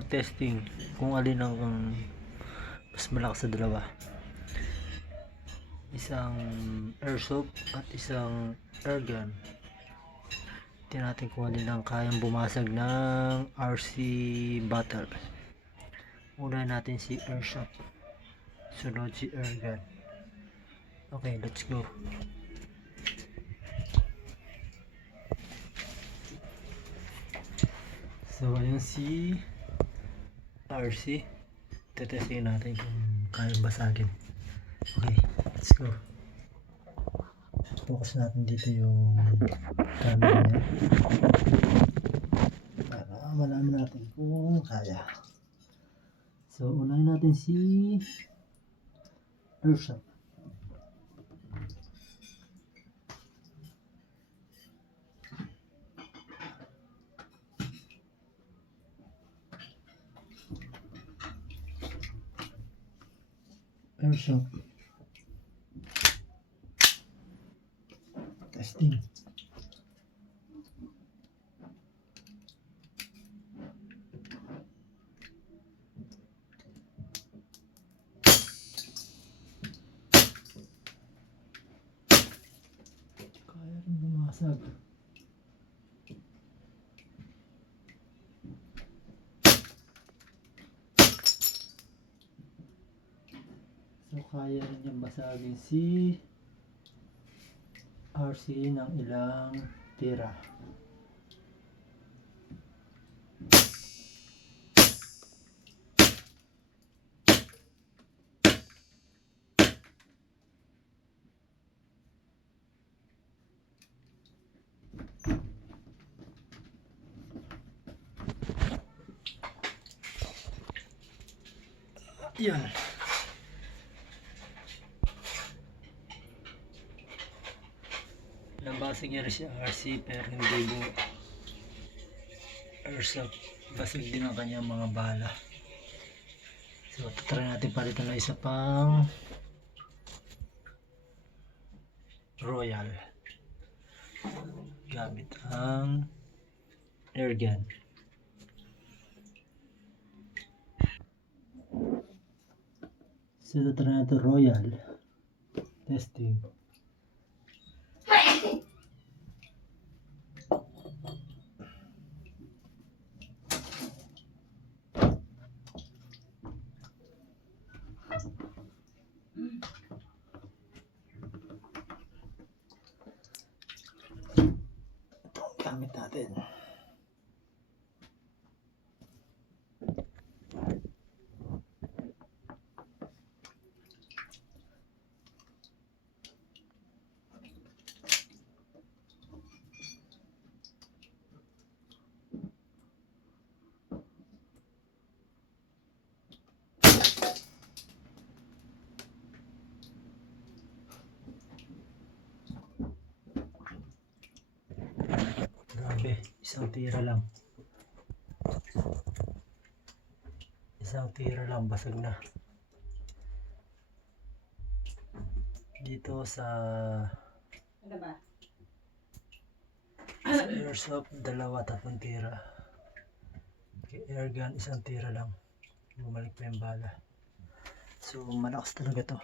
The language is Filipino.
for testing kung alin ang mas malakas sa dalawa. Isang airsoft at isang airgun. Tingnan natin kung alin ang kayang bumasag ng RC battle. Unahin natin si airsoft, sunod si airgun. Okay, let's go. So ayun si RC. Tetestingin natin kung kayang basagin. Okay, let's go. Focus natin dito yung camera niya para malaman natin kung kaya. So unahin natin si airsoft. Airsoft testing. Kaya rin bumasag. So kaya rin niyang basagin si RC ng ilang tira. Yan. Nabasag niya rin si RC pero hindi mo airsoft. Basag din ang kanyang mga bala. So try natin palitan na isa pang Royal gamit ang airgun. So try natin Royal testing. Ito ang gamit natin. Grabe, isang tira lang. Isang tira lang, basag na. Dito sa airsoft, 2-3 tira. Okay, airgun, isang tira lang. Bumalik pa yung bala. So, malakas talaga to.